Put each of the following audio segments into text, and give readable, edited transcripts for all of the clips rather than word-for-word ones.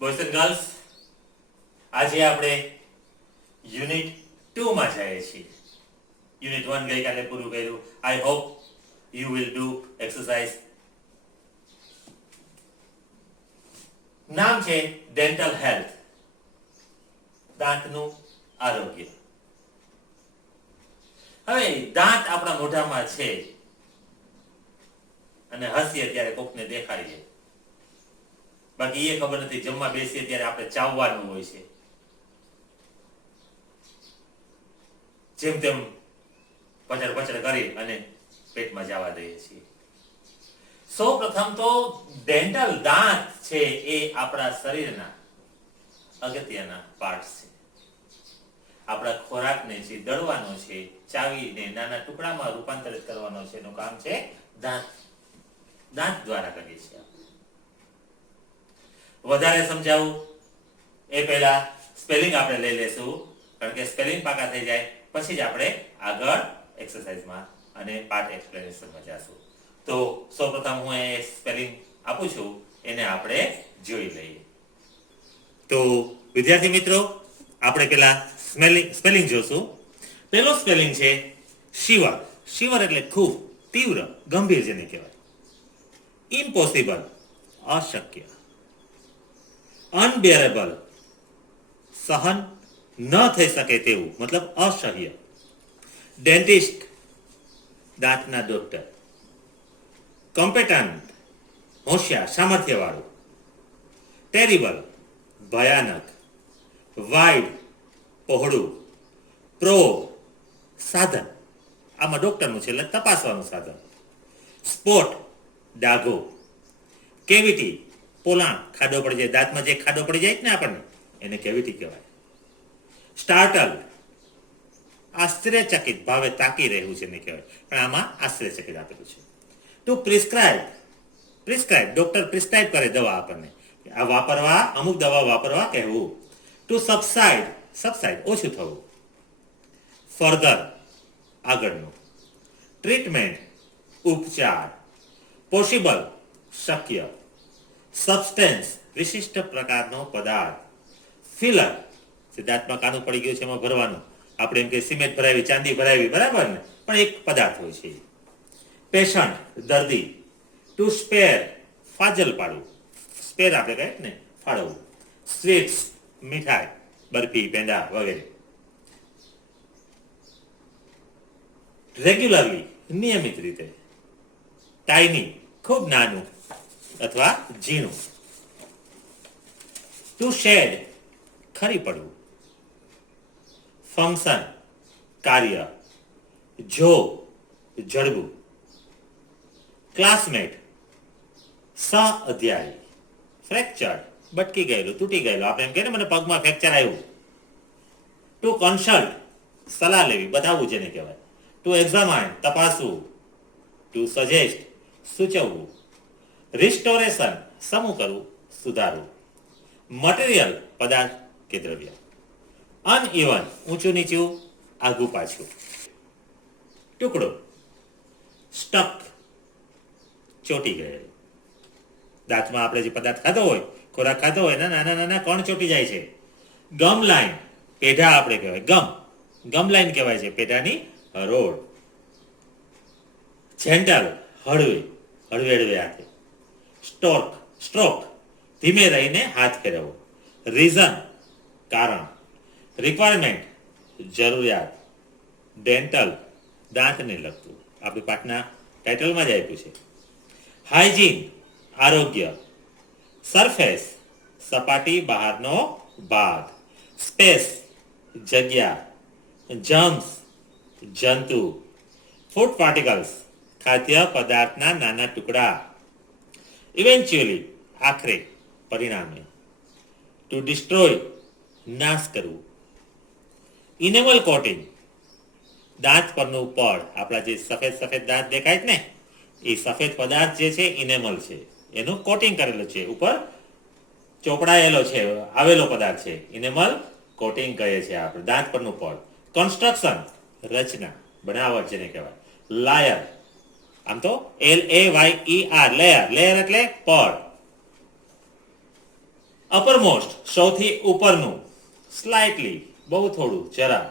Boys and girls, આજે આપણે unit 2 માં જઈએ છીએ. યુનિટ 1 ગઈકાલે પૂરું કર્યું. I hope you will do exercise. નામ છે ડેન્ટલ હેલ્થ, દાંતનું આરોગ્ય. હવે દાંત આપણા મોઢામાં છે અને હસીએ ત્યારે કોકને દેખાડીએ, બાકી એ ખબર નથી જમવા બેસીએ ત્યારે આપણે ચાવવાનું હોય છે, જેમ તેમ પચડ પચડ કરી અને પેટમાં જવા દઈએ છીએ. સૌ પ્રથમ તો ડેન્ટલ દાંત છે એ આપણા શરીરના અગત્યના પાર્ટ છે. આપણા ખોરાકને જે દળવાનો છે, ચાવીને નાના ટુકડામાં રૂપાંતરિત કરવાનો છે, એનું કામ છે દાંત. દાંત દ્વારા કરીએ છીએ. વધારે સમજાવું એ પહેલા સ્પેલિંગ આપણે લઈ લેશું, કારણ કે સ્પેલિંગ પાકા થઈ જાય પછી જ આપણે આગળ એક્સરસાઇઝમાં અને પાર્ટ એક્સપ્લેનેશનમાં જશું. તો સૌપ્રથમ હું એ સ્પેલિંગ આપું છું, એને આપણે જોઈ લઈએ. તો વિદ્યાર્થી મિત્રો, આપણે પેલા સ્પેલિંગ જોશું. પહેલો સ્પેલિંગ છે શિવર. શિવર એટલે ખૂબ તીવ્ર, ગંભીર જેને કહેવાય. ઇમ્પોસિબલ, અશક્ય. અનબેરેબલ, સહન ન થઈ શકે તેવું, મતલબ અસહ્ય. Dentist, દાંતના doctor. કોમ્પેટન્ટ, હોશિયાર, સામર્થ્યવાળું. ટેરિબલ, ભયાનક. વાઇડ, પહોળું. પ્રોબ, સાધન. આમાં ડોક્ટરનું છે એટલે તપાસવાનું સાધન. સ્પોટ, ડાઘો. કેવિટી, પોલાણ, ખાડો પડી જાય, દાંતમાં જે ખાડો પડી જાય ને આપણને, એને કેવિટી કહેવાય. સ્ટાર્ટલ, આશ્ચર્યચકિત, ભાવે તાકી રહેવું છે એને કહેવાય, પણ આમાં આશ્ચર્યચકિત આપેલું છે. To prescribe, prescribe, doctor prescribe કરે દવા આપણને, આ વાપરવા, અમુક દવા વાપરવા કહેવું. ટુ સબસાઇડ, સબસાઇડ, ઓછું થવું. ફર્ધર, આગળનું. ટ્રીટમેન્ટ, ઉપચાર. પોસિબલ, શક્ય. સબસ્ટેન્સ, વિશિષ્ટ પ્રકારનો પદાર્થ. ફિલર, દાંતમાં કાનું પડી ગયું છે એમાં ભરવાનું, આપણે એમ કે સિમેન્ટ ભરાવી, ચાંદી ભરાવી, બરાબર ને, પણ એક પદાર્થ હોય છે. પેશન્ટ, દર્દી. ટુ સ્પેર, ફાજલ પાડવું. સ્પેર આપણે કહે ને, ફાળવવું. સ્વીટ્સ, મીઠાઈ, બરફી, પેંડા વગેરે. રેગ્યુલરલી, નિયમિત રીતે. ટાઇની, ખૂબ નાનું અથવા ઝીણું. ટુ શેડ, ખરી પડવું. ફંક્શન, કાર્ય. જો, જડવું. ક્લાસમેટ, સહઅધ્યાયી. ફ્રેક્ચર, બટકી ગયેલું, તૂટી ગયેલું, આપણે એમ કહીએ ને મને પગમાં ફ્રેક્ચર આવ્યું. ટુ કન્સલ્ટ, સલાહ લેવી, બતાવવું જેને કહેવાય. ટુ એક્ઝામાઇન, તપાસવું. Two suggest, સૂચવવું. રિસ્ટોરેશન, સમૂહ કરવું, સુધારવું. મટીરિયલ, પદાર્થ કે દ્રવ્ય. અનઇવન, ઊંચું નીચું, આઘું પાછું. ટુકડો, સ્ટક, ચોટી ગયેલું. દાંતમાં આપણે જે પદાર્થ ખાધો હોય, ખોરાક ખાધો હોય, નાના નાના કણ ચોટી જાય છે. ગમ લાઈન, પેઢા આપણે કહેવાય, ગમ લાઈન કહેવાય છે, પેઢાની રોડ. જેન્ટલ, હળવે હળવે હાથે. સ્ટ્રોક, ધીમે રહીને હાથ ફેરવવો. રીઝન, કારણ. રિક્વાયરમેન્ટ, જરૂરિયાત. ડેન્ટલ, દાંતને લગતું, આપણી પાઠના ટાઇટલમાં જ આપ્યું છે. હાઇજીન, આરોગ્ય. સરફેસ, સપાટી બહારનો ભાગ. સ્પેસ, જગ્યા. જમ્સ, જંતુ. ફૂડ પાર્ટિકલ્સ, ખાદ્ય પદાર્થના નાના ટુકડા. ઇવેન્ચ્યુઅલી, આખરે, પરિણામે. ટુ ડિસ્ટ્રોય, નાશ કરવું. ઇનેમલ કોટિંગ, દાંત પરનું પડ, આપણા જે સફેદ સફેદ દાંત દેખાય ને, એ સફેદ પદાર્થ જે છે ઇનેમલ છે, એનું કોટિંગ કરેલું છે, ઉપર ચોપડાયેલો છે, આવેલો પદાર્થ છે, ઇનેમલ કોટિંગ કહે છે આપણે, દાંત પરનું પડ. કન્સ્ટ્રક્શન, રચના, બનાવટ જેને કહેવાય. લાયર, આમ તો LAYER, લેયર, લેયર એટલે પડ. અપરમોસ્ટ સૌથી ઉપરનું, સ્લાઇટલી બહુ થોડું જરા,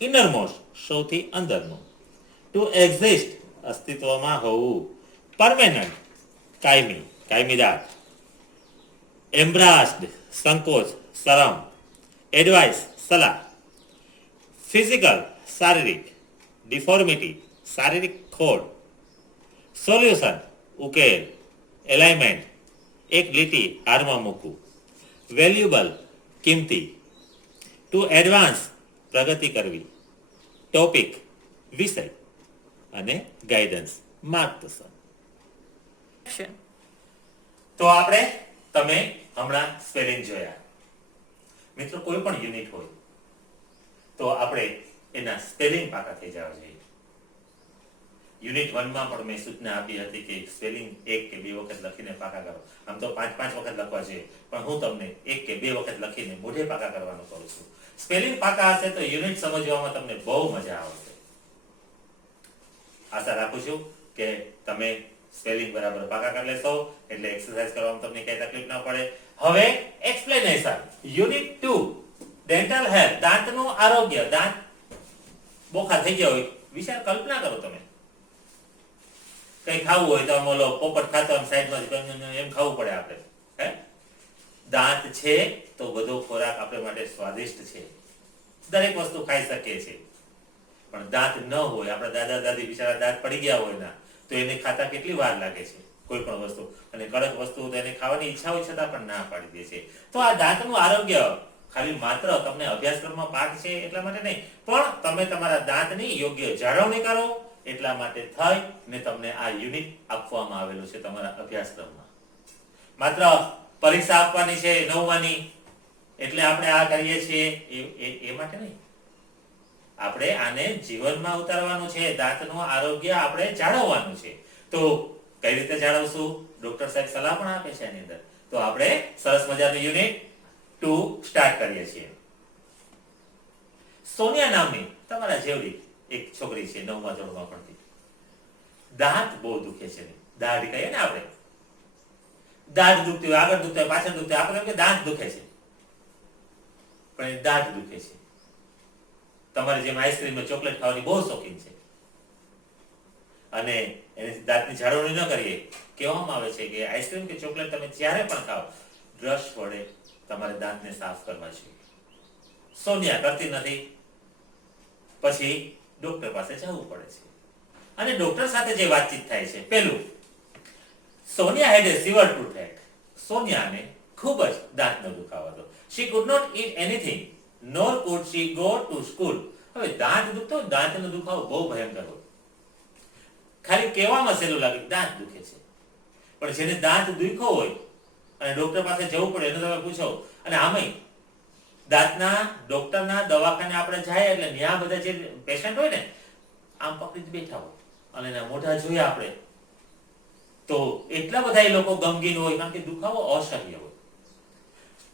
ઇનરમોસ્ટ સૌથી અંદરનું, ટુ એક્ઝિસ્ટ અસ્તિત્વમાં હોવું, પરમેનન્ટ કાયમી કાયમીદાર, એમ્બ્રાસ્ડ સંકોચ શરમ, એડવાઇસ સલાહ, ફિઝિકલ શારીરિક, ડિફોર્મિટી શારીરિક ખોડ, સોલ્યુશન ઉકેલ, એલાઇનમેન્ટ એક લીટી હારમાં મૂકવું, વેલ્યુબલ કિંમતી, ટુ એડવાન્સ પ્રગતિ કરવી, ટોપિક વિષય અને ગાઈડન્સ માર્ગદર્શન. તો આપણે તમે હમણાં સ્પેલિંગ જોયા. મિત્રો કોઈ પણ યુનિટ હોય તો આપણે એના સ્પેલિંગ પાકા થઈ જવા જોઈએ. યુનિટ 1 માં પણ મેં સૂચના આપી હતી કે સ્પેલિંગ 1 કે 2 વખત લખીને પાકા કરો. આમ તો 5 વખત લખવા જોઈએ, પણ હું તમને 1 કે 2 વખત લખીને મોઢે પાકા કરવાનું કહું છું. સ્પેલિંગ પાકા હશે તો યુનિટ સમજવામાં તમને બહુ મજા આવશે. આશા રાખું છું કે તમે સ્પેલિંગ બરાબર પાકા કરી લેશો એટલે એક્સરસાઇઝ કરવામાં તમને કઈ તકલીફ ના પડે. હવે એક્સપ્લેનેશન યુનિટ 2 ડેન્ટલ હેલ્થ, દાંતનું આરોગ્ય. દાંત બોખા થઈ ગયા હોય, વિચાર કલ્પના કરો તમે. કઈ ખાવું હોય તો ઓલો પોપટ ખાતો આમ સાઈડમાં એમ ખાવું પડે આપણે. હે, દાંત છે તો બધો ખોરાક આપણે માટે સ્વાદિષ્ટ છે, દરેક વસ્તુ ખાઈ શકીએ છીએ. પણ દાંત ન હોય, આપણા દાદા દાદી બિચારા દાંત પડી ગયા હોય ના, તો એને ખાતા કેટલી વાર લાગે છે કોઈ પણ વસ્તુ. અને કડક વસ્તુ તો એને ખાવાની ઈચ્છા હોય છતાં પણ ના પાડી દે છે. તો આ દાંતનું આરોગ્ય ખાલી માત્ર તમને અભ્યાસક્રમમાં પાઠ છે એટલા માટે નહીં, પણ તમે તમારા દાંતની યોગ્ય જાળવણી કરો એટલા માટે થઈ ને તમને આ યુનિટ આપવામાં આવેલું છે તમારા અભ્યાસક્રમમાં. માત્ર પરીક્ષા આપવાની છે 9માંની એટલે આપણે આ કરીએ છીએ એ માટે નહીં. આપણે આને જીવનમાં ઉતારવાનું છે. દાંતનું આરોગ્ય આપણે જાળવવાનું છે. તો કઈ રીતે જાળવશું? ડોક્ટર સાહેબ સલાહ પણ આપે છે એની અંદર. તો આપણે સરસ મજાનું યુનિટ 2 સ્ટાર્ટ કરીએ છીએ. સોનિયા નામની તમારા જેવડી એક છોકરી છે 9મા ધોરણમાં ભણતી. દાંત બહુ દુખે છે. દાઢ કહીએ ને આપણે, દાંત દુખતી હોય, આગળ દુખતા હોય, પાછળ દુખતા હોય, આપણે કે દાંત દુખે છે, પણ એ દાંત દુખે છે. તમારે જેમ આઈસ્ક્રીમ ચોકલેટ ખાવાની બહુ શોખીન છે અને એની દાંતની જાળવણી ન કરીએ, કહેવામાં આવે છે કે આઈસ્ક્રીમ કે ચોકલેટ તમે જ્યારે પણ ખાઓ બ્રશ વડે તમારે દાંતને સાફ કરવા જોઈએ. સોનિયા કરતી નથી, પછી ડોક્ટર પાસે જવું પડે છે અને ડોક્ટર સાથે જે વાતચીત થાય છે, પેલું, સોનિયા હેડ એ સિવર ટૂથએક. સોનિયાને ખૂબ જ દાંતનો દુખાવો હતો. She could not eat anything nor could she go to school. હવે દાંત દુખતો, દાંતનો દુખાવો બહુ ભયંકર હોય. ખાલી કહેવામાં સહેલું લાગે દાંત દુખે છે, પણ જેને દાંત દુખ્યો હોય અને ડોક્ટર પાસે જવું પડે, એને તમે પૂછો. અને આમાંય દાંતના ડોક્ટરના દવાખાને આપણે જાય એટલે ત્યાં બધા જે પેશન્ટ હોય ને આમ પકડી બેઠા હોય અને એના મોઢા જોયા આપણે તો એટલા બધા એ લોકો ગમગીન હોય, કારણ કે દુખાવો અસહ્ય હોય.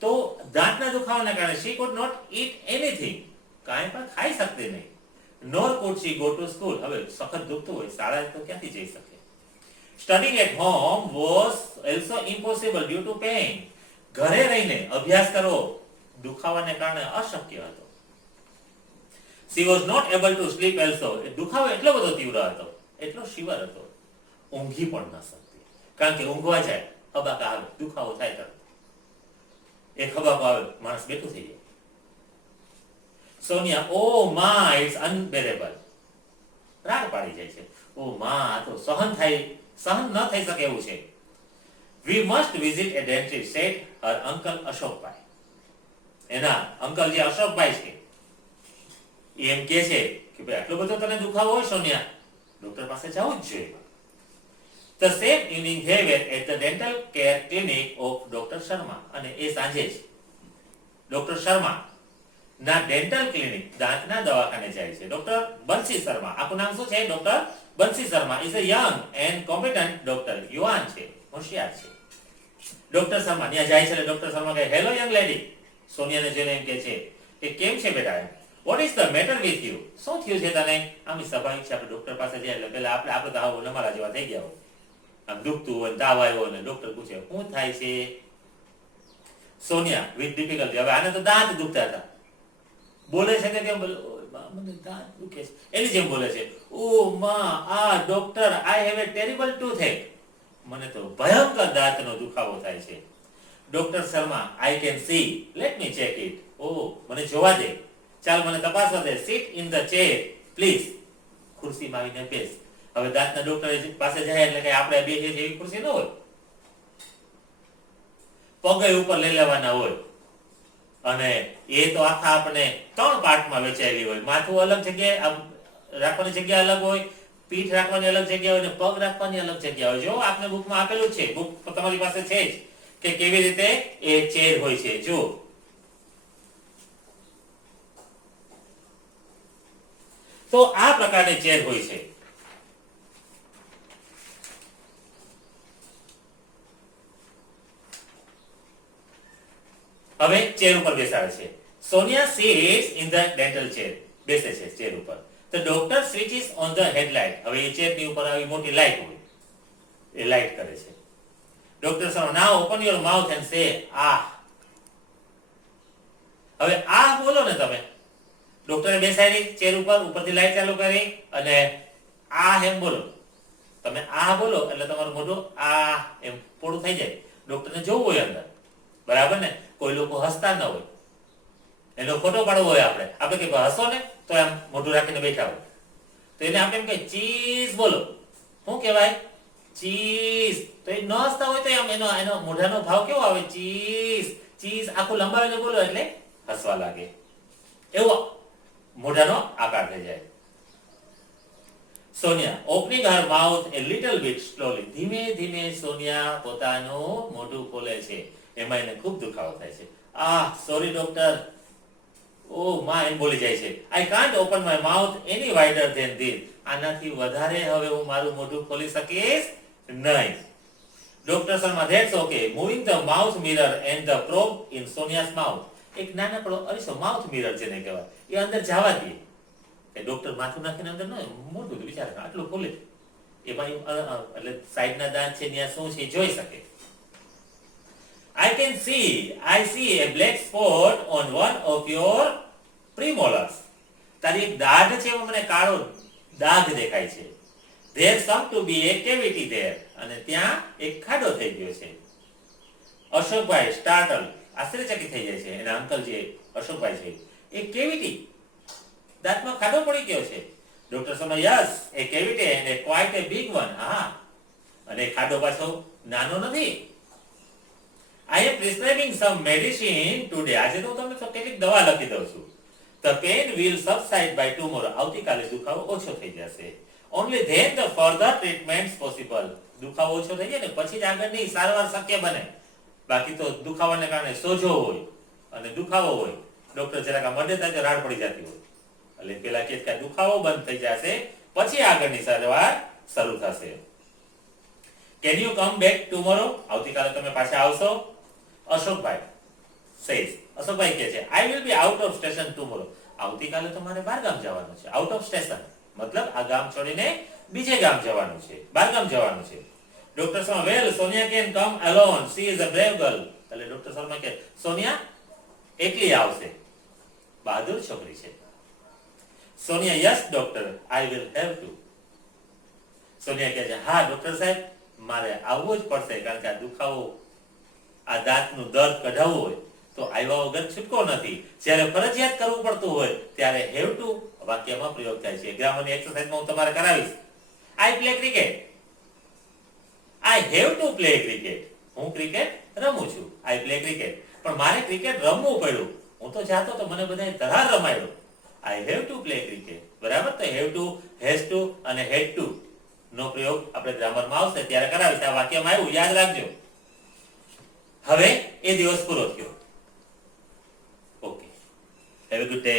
તો દાંતના દુખાવાના કારણે she could not eat anything, કાંઈ પણ ખાઈ શકતી નહીં. nor could she go to school. હવે સખત દુખતું હોય, શાળાએ તો ક્યાંથી જઈ શકે? studying at home was also impossible due to pain. ઘરે રહીને અભ્યાસ કરવો દુખાવાને કારણે અશક્ય હતો. she was not able to sleep also. એ દુખાવો એટલો બધો તીવ્ર હતો, એટલો શિવર હતો, ઊંઘી પણ ન શકતી. કારણ કે ઊંઘવા જાય હબાકા આવે, દુખાવો થાય તરત એક હબાકો આવે, માણસ બેઠું થઈ જાય. સોનિયા, ઓ માં ઇટ્સ અનબેરેબલ, રાગ પાડી જાય છે. ઓ માં, આ તો સહન ન થઈ શકે એવું છે. We must visit a dentist, said her uncle અશોકભાઈ. એના અંકલ જે અશોકભાઈ છે એમ કહે છે કે ભાઈ આટલો બધો તને દુખાવો હોય સોનિયા, ડોક્ટર પાસે જવું જ જોઈએ. The same evening they were at the dental care clinic of Dr. Sharma. અને એ સાંજે જ ડોક્ટર શર્મા ના ડેન્ટલ ક્લિનિક, દાંતના દવાખાને જાય છે. ડોક્ટર બંસી શર્મા, આખું નામ શું છે? Doctor Bansi Sharma is a young and competent doctor. યુવાન છે, હોશિયાર છે. ડોક્ટર શર્મા ત્યાં જાય છે એટલે ડોક્ટર શર્મા કહે, હેલો યંગ લેડી. સોનિયાને જોઈને એમ કહે છે કે કેમ છે બેટા? What is the matter with you? શું થયું છે તને? આમ સ્વાભાવિક છે, આપણે ડોક્ટર પાસે જઈએ એટલે પેલા આપણે તો આવું અમારા જેવા થઈ ગયા હોય, આમ દુખતું હોય, તાવ આવ્યો અને ડોક્ટર પૂછે શું થાય છે? Sonia with difficulty. હવે આને તો દાંત દુખતા હતા, બોલે છે કે કેમ બોલે, મને દાંત દુખે છે એની જેમ બોલે છે. ઓ માં આ doctor, I have a terrible toothache, મને તો ભયંકર દાંતનો દુખાવો થાય છે. Doctor Sharma, I can see, let me check it. ઓ મને જોવા દે, ચાલ મને તપાસવા દે. Sit in the chair please, ખુરશીમાં આવીને બેસ. હવે દાંતના ડોક્ટર પાસે જાય એટલે કે આપણે બેસીએ છીએ એવી ખુરશી ન હોય, પગે ઉપર લઈ લેવાના હોય. અને એ તો આખા આપણે 3 પાર્ટમાં વહેંચાયેલી હોય. માથું અલગ જગ્યાએ રાખવાની જગ્યા અલગ હોય, પીઠ રાખવાની અલગ જગ્યા હોય, ને પગ રાખવાની અલગ જગ્યા હોય. જો આપને બુકમાં આપેલું છે, બુક તમારી પાસે છે જ, કે કેવી રીતે એ ચેર હોય છે. જો તો આ પ્રકારની ચેર હોય છે. હવે ચેર ઉપર બેસાડે છે. Sonia sits in the dental chair, બેસે છે ચેર ઉપર. The doctor switches on the headlight. હવે એ ચેરની ઉપર આવી મોટી લાઈટ હોય, એ લાઈટ કરે છે. Doctor sir, now open your mouth and say ah. હવે આ બોલો ને તમે. ડોક્ટરે બેસાડી ચેર ઉપર, ઉપરથી લાઈટ ચાલુ કરી અને આ એમ બોલો. તમે આ બોલો એટલે તમારું મોઢું આ એમ પોળું થઈ જાય. ડોક્ટરને જોવું હોય અંદર, બરાબર ને. કોઈ લોકો હસતા ન હોય, એનો ફોટો પાડવો હોય, આપણે કે હસો ને તો એમ મોઢું રાખીને બેઠા હોય, તો એને આપણે એમ કહે ચીઝ બોલો. શું કહેવાય? ચીઝ. તો એ ન હસતા હોય તો એમ એનો મોઢાનો ભાવ કેવો આવે? ચીઝ. ચીઝ આખું લંબાવીને બોલો એટલે હસવા લાગે, એવો મોઢાનો આકાર થઈ જાય. સોનિયા ઓપનિંગ હર માઉથ એ લિટલ બીટ સ્લોલી. ધીમે ધીમે સોનિયા પોતાનું મોઢું ખોલે છે. એમાં એને ખૂબ દુખાવો થાય છે. સોરી ડોક્ટર, ઓ માં એમ બોલી જાય છે. I can't open my mouth any wider than this. આનાથી વધારે હવે હું મારું મોઢું ખોલી શકીશ નહીં. Doctor Sharma, that's okay. Moving the mouth mirror and the probe in Sonia's mouth. એક નાનકડો અરીસો, માઉથ મિરર જેને કહેવાય, એ અંદર જવા દે. એ ડોક્ટર માથું નાખીને અંદર ન મોઢું વિચારે આટલું ખોલે, એમાં એટલે સાઈડના દાંત છે ત્યાં શું છે જોઈ શકે. I see a black spot on one of your premolars. તારી એક દાઢ છે એમાં મને કાળો દાગ દેખાય છે. There some to be a cavity there. અને ત્યાં એક ખાડો થઈ ગયો છે. અશોકભાઈ સ્ટાર્ટલ, આશ્ચર્યચકિત થઈ જાય છે. એના અંકલ જે અશોકભાઈ છે, એ કેવિટી, દાંતમાં ખાડો પડી ગયો છે. ડોક્ટર સમય, yes A cavity and a quite a big one. હા, અને ખાડો પાછો નાનો નથી. I am prescribing some medicine today. આજે તો તમને કેટલીક દવા લખી દઉં છું. The pain will subside by tomorrow. આવતીકાલે દુખાવો ઓછો થઈ જશે. Only then the further treatments possible. દુખાવો ઓછો થઈ જાય ને પછી જ આગળની સારવાર શક્ય બને. બાકી તો દુખાવાને કારણે સોજો હોય અને દુખાવો હોય, ડોક્ટર જરાક મદદ થાય તો રાડ પડી જતી હોય, એટલે પેલા કે દુખાવો બંધ થઈ જશે પછી આગળની સારવાર શરૂ થશે. Can you come back tomorrow? આવતીકાલે તમે પાછા આવશો? અશોકભાઈ says, અશોકભાઈ કહે છે, I will be out of station tomorrow. આવતીકાલે તો મારે બહાર ગામ જવાનું છે. આઉટ ઓફ સ્ટેશન મતલબ આ ગામ છોડીને બીજે ગામ જવાનું છે, બહાર ગામ જવાનું છે. Doctor Sharma, well, Sonia can come alone. She is a brave girl. એટલે ડોક્ટર શર્મા કહે, સોનિયા એકલી આવશે, બહાદુર છોકરી છે. Sonia, yes doctor, I will have to. Sonia કહે છે, હા ડોક્ટર સાહેબ, મારે આવવું જ પડશે, કારણ કે આ દુખાવો, આ દાંતનું દર્દ કઢાવવું હોય તો આવ્યા વગર છૂટકો નથી. જ્યારે ફરજિયાત કરવું પડતું હોય ત્યારે હેવ ટુ વાક્યમાં પ્રયોગ થાય છે. ગ્રામરની એક્સરસાઇઝમાં હું તમારે કરાવીશ. I play cricket. I have to play cricket. હું ક્રિકેટ રમું છું. I play cricket. પણ મારે ક્રિકેટ રમવું પડ્યું. હું તો જાતો તો મને બધાએ ધરાર રમાડ્યો. I have to play cricket. બરાબર? તો હેવ ટુ, હેઝ ટુ અને હેડ ટુ નો પ્રયોગ આપણે ગ્રામરમાં આવશે ત્યારે કરાવીશ. આ વાક્યમાં આવ્યું, યાદ રાખજો. હવે એ દિવસ પૂરો થયો. Okay, have a good day.